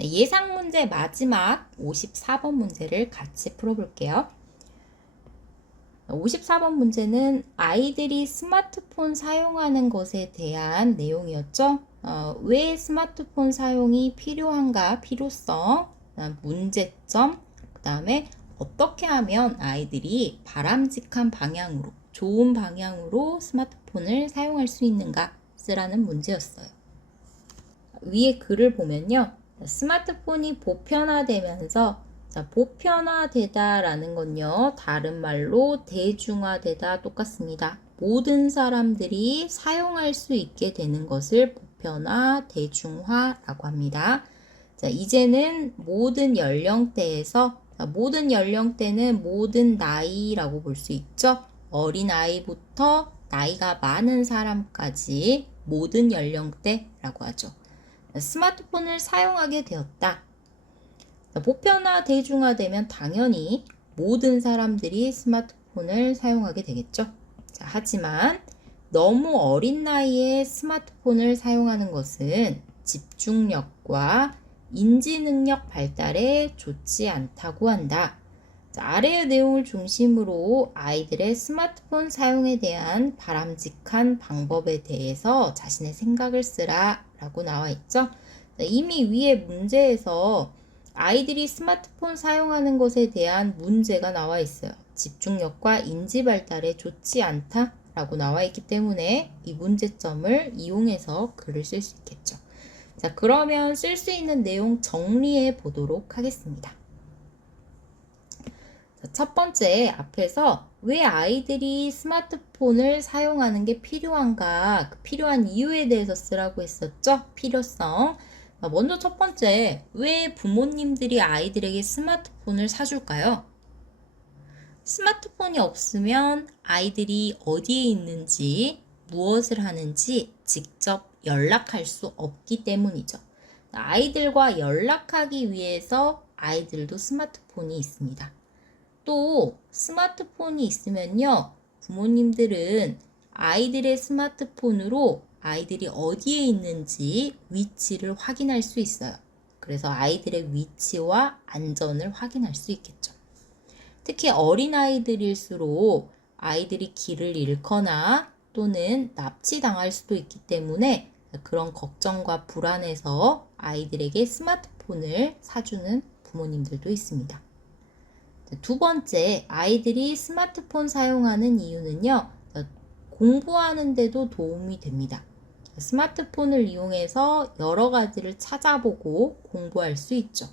네, 예상 문제 마지막 54번 문제를 같이 풀어볼게요. 54번 문제는 아이들이 스마트폰 사용하는 것에 대한 내용이었죠. 왜 스마트폰 사용이 필요한가, 필요성, 그다음 문제점, 그 다음에 어떻게 하면 아이들이 바람직한 방향으로, 좋은 방향으로 스마트폰을 사용할 수 있는가 쓰라는 문제였어요. 위에 글을 보면요. 스마트폰이 보편화되면서 보편화되다라는 건요. 다른 말로 대중화되다 똑같습니다. 모든 사람들이 사용할 수 있게 되는 것을 보편화, 대중화라고 합니다. 자, 이제는 모든 연령대에서 모든 연령대는 모든 나이라고 볼 수 있죠. 어린아이부터 나이가 많은 사람까지 모든 연령대라고 하죠. 스마트폰을 사용하게 되었다. 보편화, 대중화되면 당연히 모든 사람들이 스마트폰을 사용하게 되겠죠. 자, 하지만 너무 어린 나이에 스마트폰을 사용하는 것은 집중력과 인지능력 발달에 좋지 않다고 한다. 자, 아래의 내용을 중심으로 아이들의 스마트폰 사용에 대한 바람직한 방법에 대해서 자신의 생각을 쓰라 라고 나와 있죠. 자, 이미 위에 문제에서 아이들이 스마트폰 사용하는 것에 대한 문제가 나와 있어요. 집중력과 인지 발달에 좋지 않다 라고 나와 있기 때문에 이 문제점을 이용해서 글을 쓸 수 있겠죠. 자, 그러면 쓸 수 있는 내용 정리해 보도록 하겠습니다. 첫 번째 앞에서 왜 아이들이 스마트폰을 사용하는 게 필요한가, 그 필요한 이유에 대해서 쓰라고 했었죠. 필요성. 먼저 첫 번째, 왜 부모님들이 아이들에게 스마트폰을 사줄까요? 스마트폰이 없으면 아이들이 어디에 있는지, 무엇을 하는지 직접 연락할 수 없기 때문이죠. 아이들과 연락하기 위해서 아이들도 스마트폰이 있습니다. 또 스마트폰이 있으면요, 부모님들은 아이들의 스마트폰으로 아이들이 어디에 있는지 위치를 확인할 수 있어요. 그래서 아이들의 위치와 안전을 확인할 수 있겠죠. 특히 어린아이들일수록 아이들이 길을 잃거나 또는 납치당할 수도 있기 때문에 그런 걱정과 불안에서 아이들에게 스마트폰을 사주는 부모님들도 있습니다. 두 번째, 아이들이 스마트폰 사용하는 이유는요, 공부하는 데도 도움이 됩니다. 스마트폰을 이용해서 여러 가지를 찾아보고 공부할 수 있죠.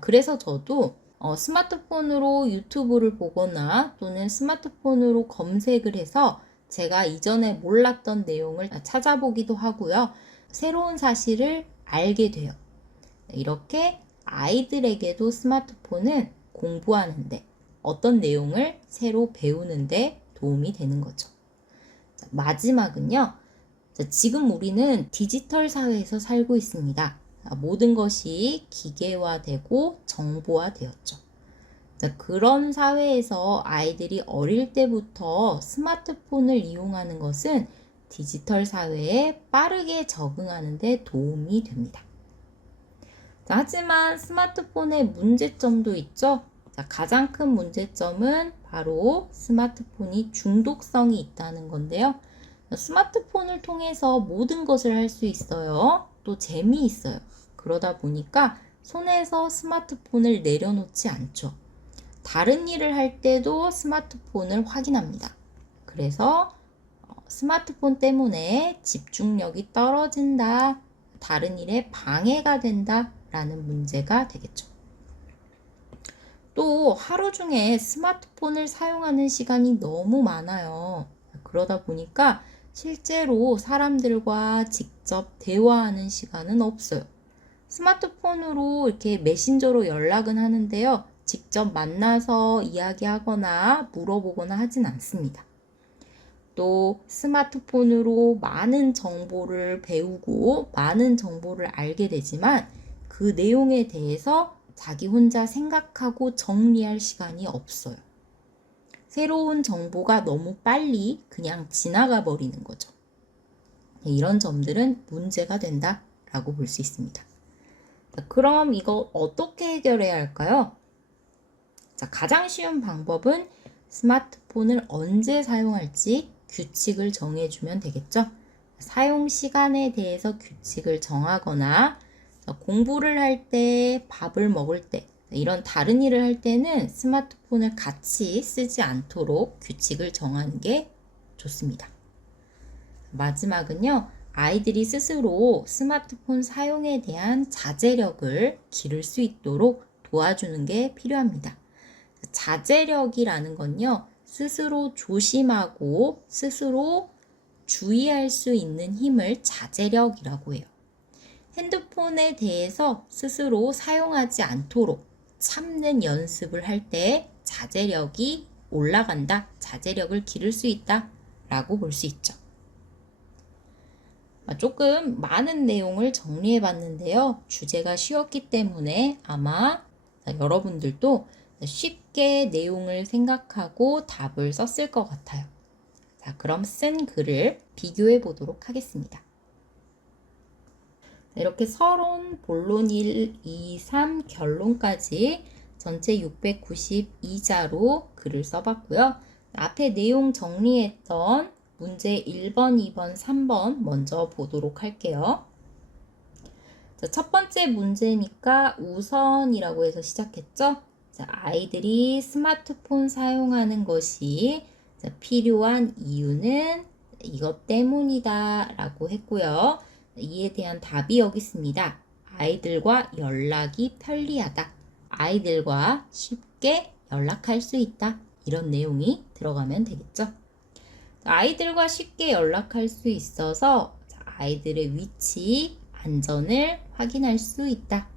그래서 저도 스마트폰으로 유튜브를 보거나 또는 스마트폰으로 검색을 해서 제가 이전에 몰랐던 내용을 찾아보기도 하고요. 새로운 사실을 알게 돼요. 이렇게 아이들에게도 스마트폰은 공부하는데 어떤 내용을 새로 배우는데 도움이 되는 거죠. 자, 마지막은요. 자, 지금 우리는 디지털 사회에서 살고 있습니다. 모든 것이 기계화되고 정보화되었죠. 자, 그런 사회에서 아이들이 어릴 때부터 스마트폰을 이용하는 것은 디지털 사회에 빠르게 적응하는 데 도움이 됩니다. 자, 하지만 스마트폰의 문제점도 있죠. 자, 가장 큰 문제점은 바로 스마트폰이 중독성이 있다는 건데요. 스마트폰을 통해서 모든 것을 할 수 있어요. 또 재미있어요. 그러다 보니까 손에서 스마트폰을 내려놓지 않죠. 다른 일을 할 때도 스마트폰을 확인합니다. 그래서 스마트폰 때문에 집중력이 떨어진다, 다른 일에 방해가 된다 라는 문제가 되겠죠. 또 하루 중에 스마트폰을 사용하는 시간이 너무 많아요. 그러다 보니까 실제로 사람들과 직접 대화하는 시간은 없어요. 스마트폰으로 이렇게 메신저로 연락은 하는데요. 직접 만나서 이야기하거나 물어보거나 하진 않습니다. 또 스마트폰으로 많은 정보를 배우고 많은 정보를 알게 되지만 그 내용에 대해서 자기 혼자 생각하고 정리할 시간이 없어요. 새로운 정보가 너무 빨리 그냥 지나가 버리는 거죠. 이런 점들은 문제가 된다라고 볼 수 있습니다. 자, 그럼 이거 어떻게 해결해야 할까요? 자, 가장 쉬운 방법은 스마트폰을 언제 사용할지 규칙을 정해주면 되겠죠? 사용 시간에 대해서 규칙을 정하거나 공부를 할 때, 밥을 먹을 때, 이런 다른 일을 할 때는 스마트폰을 같이 쓰지 않도록 규칙을 정하는 게 좋습니다. 마지막은요, 아이들이 스스로 스마트폰 사용에 대한 자제력을 기를 수 있도록 도와주는 게 필요합니다. 자제력이라는 건요, 스스로 조심하고 스스로 주의할 수 있는 힘을 자제력이라고 해요. 핸드폰에 대해서 스스로 사용하지 않도록 참는 연습을 할 때 자제력이 올라간다, 자제력을 기를 수 있다 라고 볼 수 있죠. 조금 많은 내용을 정리해 봤는데요. 주제가 쉬웠기 때문에 아마 여러분들도 쉽게 내용을 생각하고 답을 썼을 것 같아요. 자, 그럼 쓴 글을 비교해 보도록 하겠습니다. 이렇게 서론, 본론 1, 2, 3, 결론까지 전체 692자로 글을 써봤고요. 앞에 내용 정리했던 문제 1번, 2번, 3번 먼저 보도록 할게요. 자, 첫 번째 문제니까 우선이라고 해서 시작했죠. 자, 아이들이 스마트폰 사용하는 것이 필요한 이유는 이것 때문이다 라고 했고요. 이에 대한 답이 여기 있습니다. 아이들과 연락이 편리하다. 아이들과 쉽게 연락할 수 있다. 이런 내용이 들어가면 되겠죠. 아이들과 쉽게 연락할 수 있어서 아이들의 위치, 안전을 확인할 수 있다.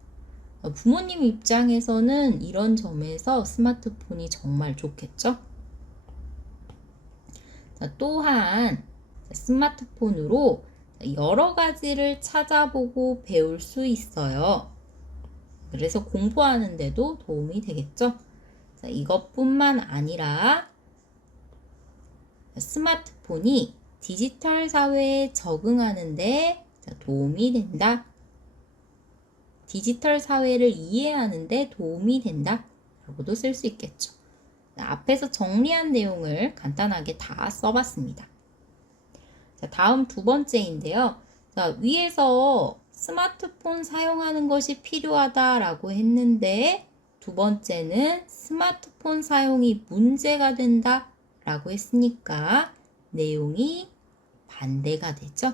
부모님 입장에서는 이런 점에서 스마트폰이 정말 좋겠죠. 또한 스마트폰으로 여러 가지를 찾아보고 배울 수 있어요. 그래서 공부하는데도 도움이 되겠죠. 이것뿐만 아니라 스마트폰이 디지털 사회에 적응하는데 도움이 된다. 디지털 사회를 이해하는데 도움이 된다. 라고도 쓸 수 있겠죠. 앞에서 정리한 내용을 간단하게 다 써봤습니다. 자, 다음 두 번째인데요. 자, 위에서 스마트폰 사용하는 것이 필요하다라고 했는데 두 번째는 스마트폰 사용이 문제가 된다 라고 했으니까 내용이 반대가 되죠.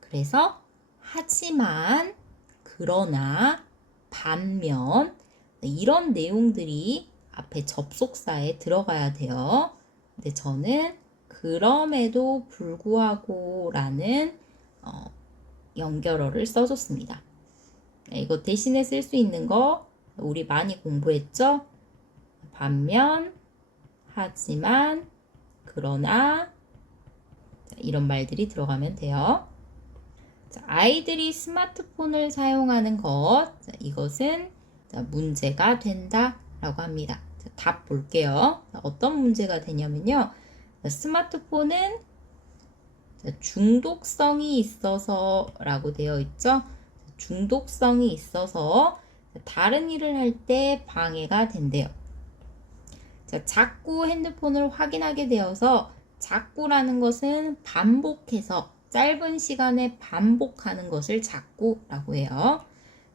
그래서 하지만, 그러나, 반면 이런 내용들이 앞에 접속사에 들어가야 돼요. 근데 저는 그럼에도 불구하고 라는 연결어를 써줬습니다. 이거 대신에 쓸 수 있는 거 우리 많이 공부했죠? 반면, 하지만, 그러나 이런 말들이 들어가면 돼요. 자, 아이들이 스마트폰을 사용하는 것, 자, 이것은 문제가 된다 라고 합니다. 자, 답 볼게요. 자, 어떤 문제가 되냐면요. 스마트폰은 중독성이 있어서 라고 되어 있죠. 중독성이 있어서 다른 일을 할 때 방해가 된대요. 자, 자꾸 핸드폰을 확인하게 되어서 자꾸라는 것은 반복해서 짧은 시간에 반복하는 것을 자꾸라고 해요.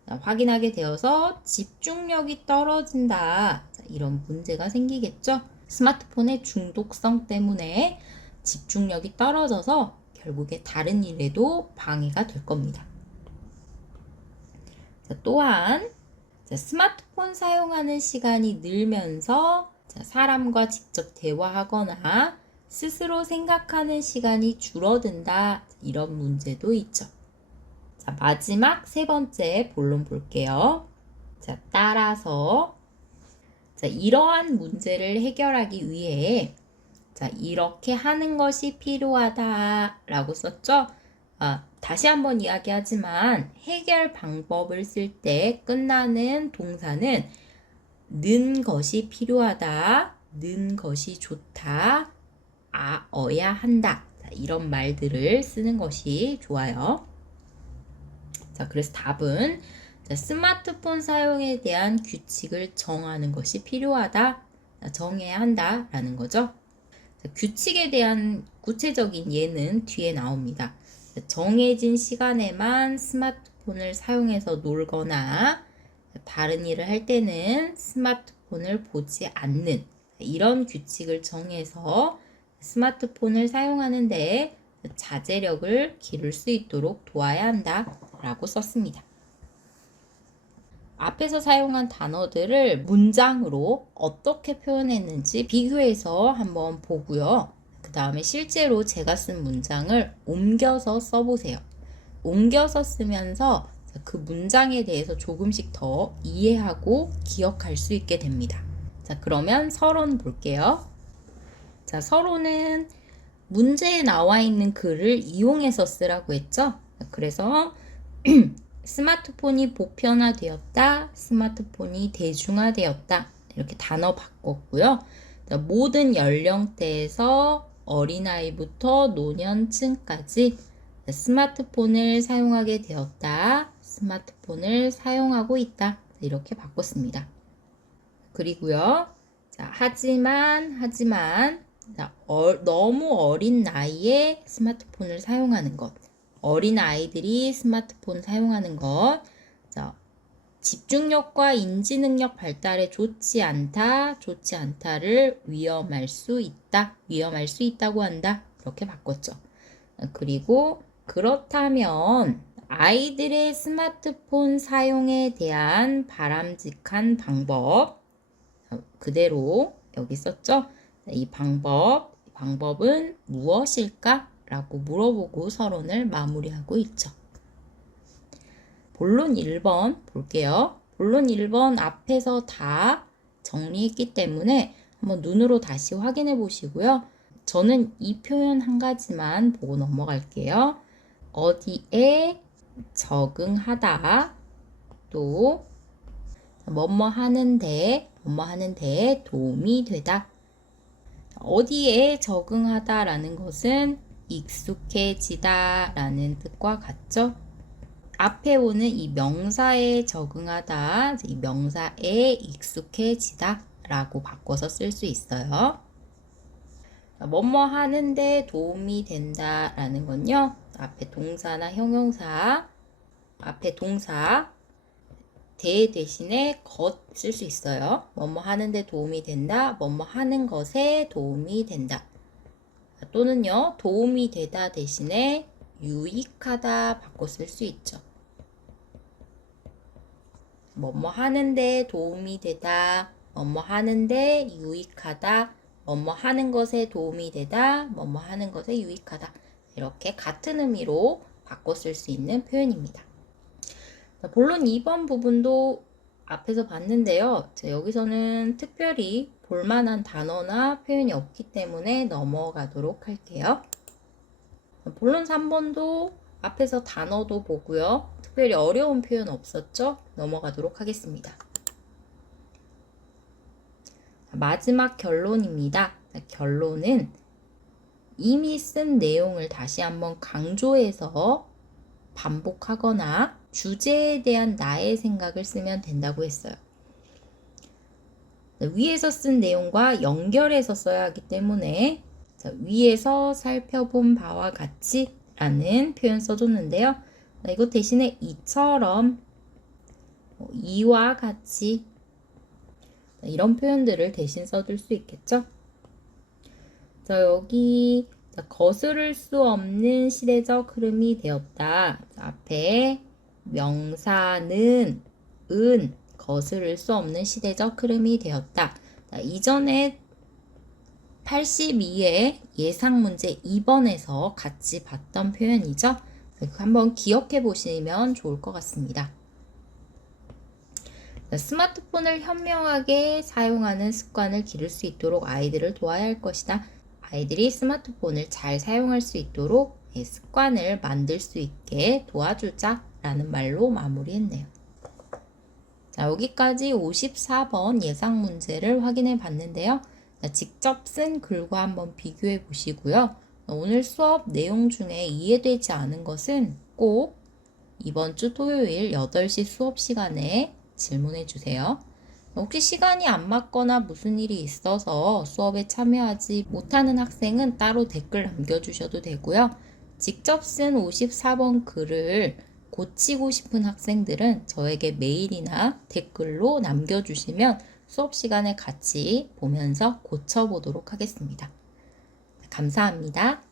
자, 확인하게 되어서 집중력이 떨어진다. 자, 이런 문제가 생기겠죠. 스마트폰의 중독성 때문에 집중력이 떨어져서 결국에 다른 일에도 방해가 될 겁니다. 자, 또한 스마트폰 사용하는 시간이 늘면서 사람과 직접 대화하거나 스스로 생각하는 시간이 줄어든다. 이런 문제도 있죠. 자, 마지막 세 번째 본론 볼게요. 자, 따라서 이러한 문제를 해결하기 위해 이렇게 하는 것이 필요하다 라고 썼죠. 다시 한번 이야기하지만 해결 방법을 쓸 때 끝나는 동사는 는 것이 필요하다, 는 것이 좋다, 어야 한다. 이런 말들을 쓰는 것이 좋아요. 자, 그래서 답은 자, 스마트폰 사용에 대한 규칙을 정하는 것이 필요하다. 자, 정해야 한다라는 거죠. 자, 규칙에 대한 구체적인 예는 뒤에 나옵니다. 자, 정해진 시간에만 스마트폰을 사용해서 놀거나 다른 일을 할 때는 스마트폰을 보지 않는 이런 규칙을 정해서 스마트폰을 사용하는데 자제력을 기를 수 있도록 도와야 한다라고 썼습니다. 앞에서 사용한 단어들을 문장으로 어떻게 표현했는지 비교해서 한번 보고요. 그 다음에 실제로 제가 쓴 문장을 옮겨서 써보세요. 옮겨서 쓰면서 그 문장에 대해서 조금씩 더 이해하고 기억할 수 있게 됩니다. 자, 그러면 서론 볼게요. 자, 서론은 문제에 나와 있는 글을 이용해서 쓰라고 했죠. 그래서 스마트폰이 보편화되었다, 스마트폰이 대중화되었다 이렇게 단어 바꿨고요. 모든 연령대에서 어린아이부터 노년층까지 스마트폰을 사용하게 되었다, 스마트폰을 사용하고 있다 이렇게 바꿨습니다. 그리고요. 자, 하지만 자, 너무 어린 나이에 스마트폰을 사용하는 것, 어린 아이들이 스마트폰 사용하는 것, 자, 집중력과 인지 능력 발달에 좋지 않다를 위험할 수 있다고 한다 이렇게 바꿨죠. 그리고 그렇다면 아이들의 스마트폰 사용에 대한 바람직한 방법 그대로 여기 썼죠. 이 방법은 무엇일까? 라고 물어보고 서론을 마무리하고 있죠. 본론 1번 볼게요. 본론 1번 앞에서 다 정리했기 때문에 한번 눈으로 다시 확인해 보시고요. 저는 이 표현 한 가지만 보고 넘어갈게요. 어디에 적응하다 또 뭐뭐 하는데 도움이 되다. 어디에 적응하다라는 것은 익숙해지다 라는 뜻과 같죠? 앞에 오는 이 명사에 적응하다, 이 명사에 익숙해지다 라고 바꿔서 쓸 수 있어요. 뭐뭐 하는데 도움이 된다 라는 건요. 앞에 동사나 형용사, 앞에 동사, 대 대신에 것 쓸 수 있어요. 뭐뭐 하는데 도움이 된다, 뭐뭐 하는 것에 도움이 된다. 또는요, 도움이 되다 대신에 유익하다 바꿔 쓸 수 있죠. 뭐뭐 하는데 도움이 되다, 뭐뭐 하는데 유익하다, 뭐뭐 하는 것에 도움이 되다, 뭐뭐 하는 것에 유익하다. 이렇게 같은 의미로 바꿔 쓸 수 있는 표현입니다. 본론 2번 부분도 앞에서 봤는데요. 여기서는 특별히 볼만한 단어나 표현이 없기 때문에 넘어가도록 할게요. 본론 3번도 앞에서 단어도 보고요. 특별히 어려운 표현 없었죠? 넘어가도록 하겠습니다. 마지막 결론입니다. 결론은 이미 쓴 내용을 다시 한번 강조해서 반복하거나 주제에 대한 나의 생각을 쓰면 된다고 했어요. 위에서 쓴 내용과 연결해서 써야 하기 때문에 위에서 살펴본 바와 같이 라는 표현 써줬는데요. 이거 대신에 이처럼, 이와 같이 이런 표현들을 대신 써줄 수 있겠죠. 자, 여기 거스를 수 없는 시대적 흐름이 되었다. 앞에 명사는 거스를 수 없는 시대적 흐름이 되었다. 자, 이전에 82회 예상 문제 2번에서 같이 봤던 표현이죠. 한번 기억해 보시면 좋을 것 같습니다. 스마트폰을 현명하게 사용하는 습관을 기를 수 있도록 아이들을 도와야 할 것이다. 아이들이 스마트폰을 잘 사용할 수 있도록 습관을 만들 수 있게 도와주자 라는 말로 마무리했네요. 자, 여기까지 54번 예상 문제를 확인해 봤는데요. 직접 쓴 글과 한번 비교해 보시고요. 오늘 수업 내용 중에 이해되지 않은 것은 꼭 이번 주 토요일 8시 수업 시간에 질문해 주세요. 혹시 시간이 안 맞거나 무슨 일이 있어서 수업에 참여하지 못하는 학생은 따로 댓글 남겨주셔도 되고요. 직접 쓴 54번 글을 고치고 싶은 학생들은 저에게 메일이나 댓글로 남겨주시면 수업 시간에 같이 보면서 고쳐보도록 하겠습니다. 감사합니다.